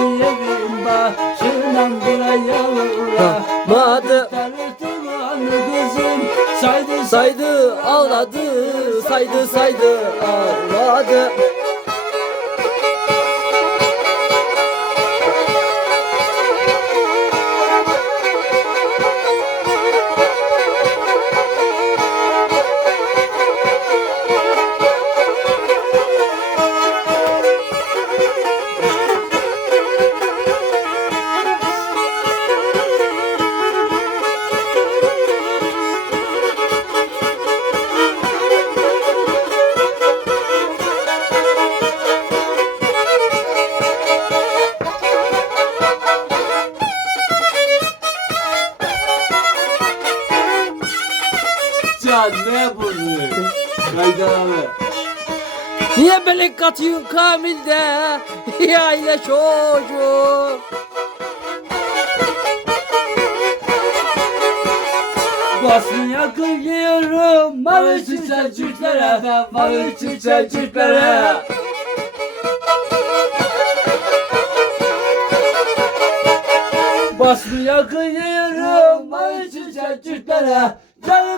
evin başından buraya uğra. Madı Tarıtılan kızım saydı saydı ağladı saydı saydı ağladı Can ne bunu? Kaydan abi. Niye belek katıyorsun Kamil'de ya ile çocuk. Basmaya kıyıyorum mavi çiçeklere. Mavi çiçeklere. Basmaya kıyıyorum mavi çiçeklere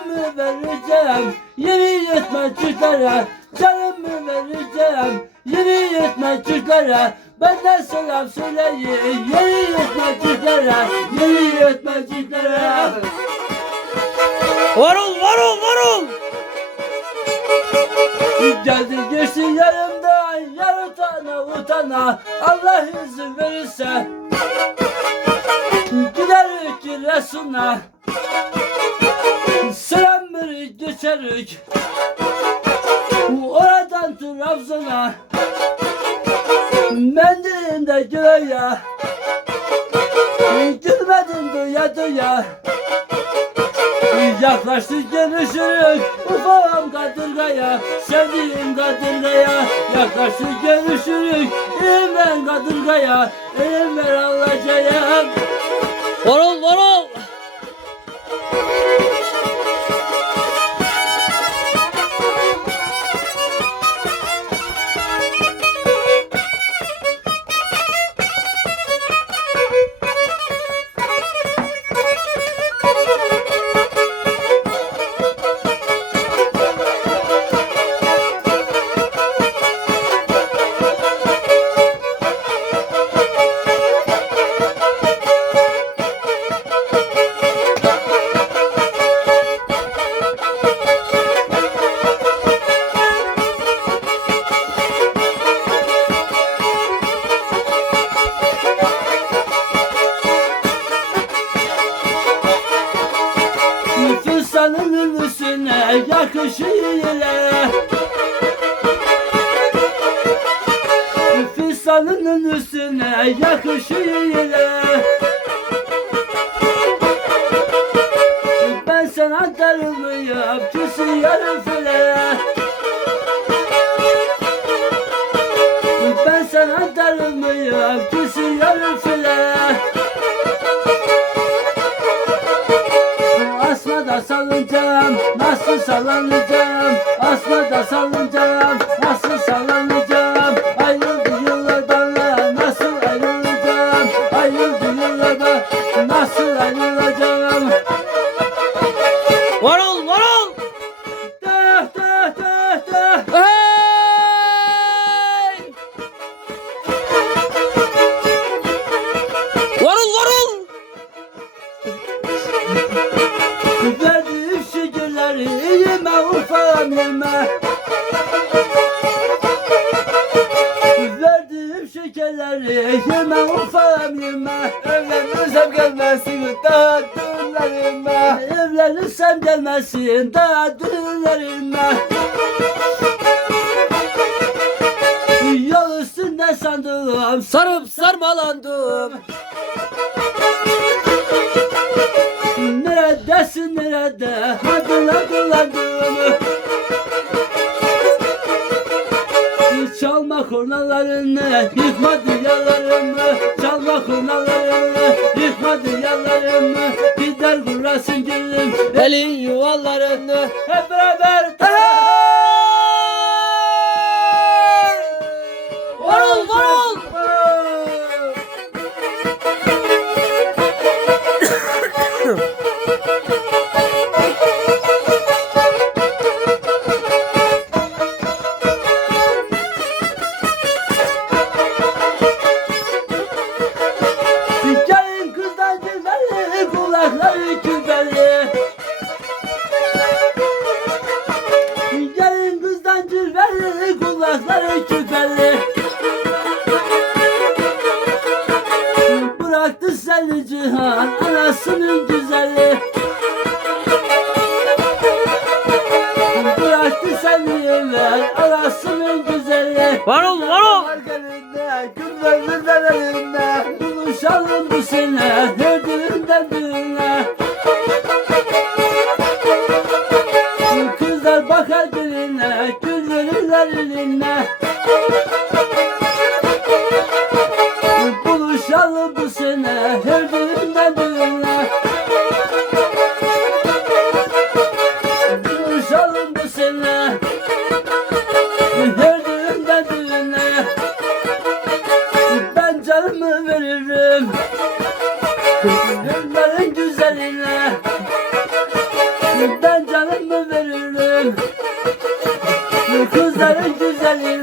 Canımı vereceğim yeni yetme çocuklara. Canımı vereceğim yeni yetme çocuklara. Benden selam söyleyin yeni yetme çocuklara Yeni yetme çocuklara. Varol varol varol! Geldi geçti yanımdan yar utana utana Allah izin verirse Giderik Giresun'a Selam verik geçerik Oradan Trabzon'a. Mendilinde göğe. Gülmedin duya duya Yaklaştık görüşürük. Ufağım kadırgaya Sevdiğim kadırgaya. Yaklaştık görüşürük. İmren kadırgaya İmren Allah'caya Varol varol yakışıyla. Nüfusanın üstüne yakışıyla. Ben sana darılmıyorum küsüyorum file Ben sana darılmıyorum küsüyorum file da salınacağım, nasıl sallanacağım? Asma da salınacağım, nasıl sallanacağım? Ayrıldı yıllardan da nasıl ayrılacağım? Ayrıldı yıllardan nasıl ayrılacağım? Varol yeme. Verdiğim şekerleri yeme ufağım yeme. Evlenirsem gelmesin daha düğünlerime. Evlenirsem gelmesin daha düğünlerime. Yol üstünde sandığım Sarıp sarmalandım Neredesin nerede? Hadi lan kullandım. Kurnalarını, yıkma dünyalarımı Çalma kurnalarını, yıkma dünyalarımı. Gider kurasın gülüm, Elin yuvalarını hep beraber Varol belli Bıraktı selli cihan anasının güzeli. Bıraktı selli evler anasının güzeli. Var ol var ol. Gündüzler elinde. Buluşalım bu sene Her düğünden düğüne canımı veririm. Güllerin güzeline Ben canımı veririm. Kızların güzeline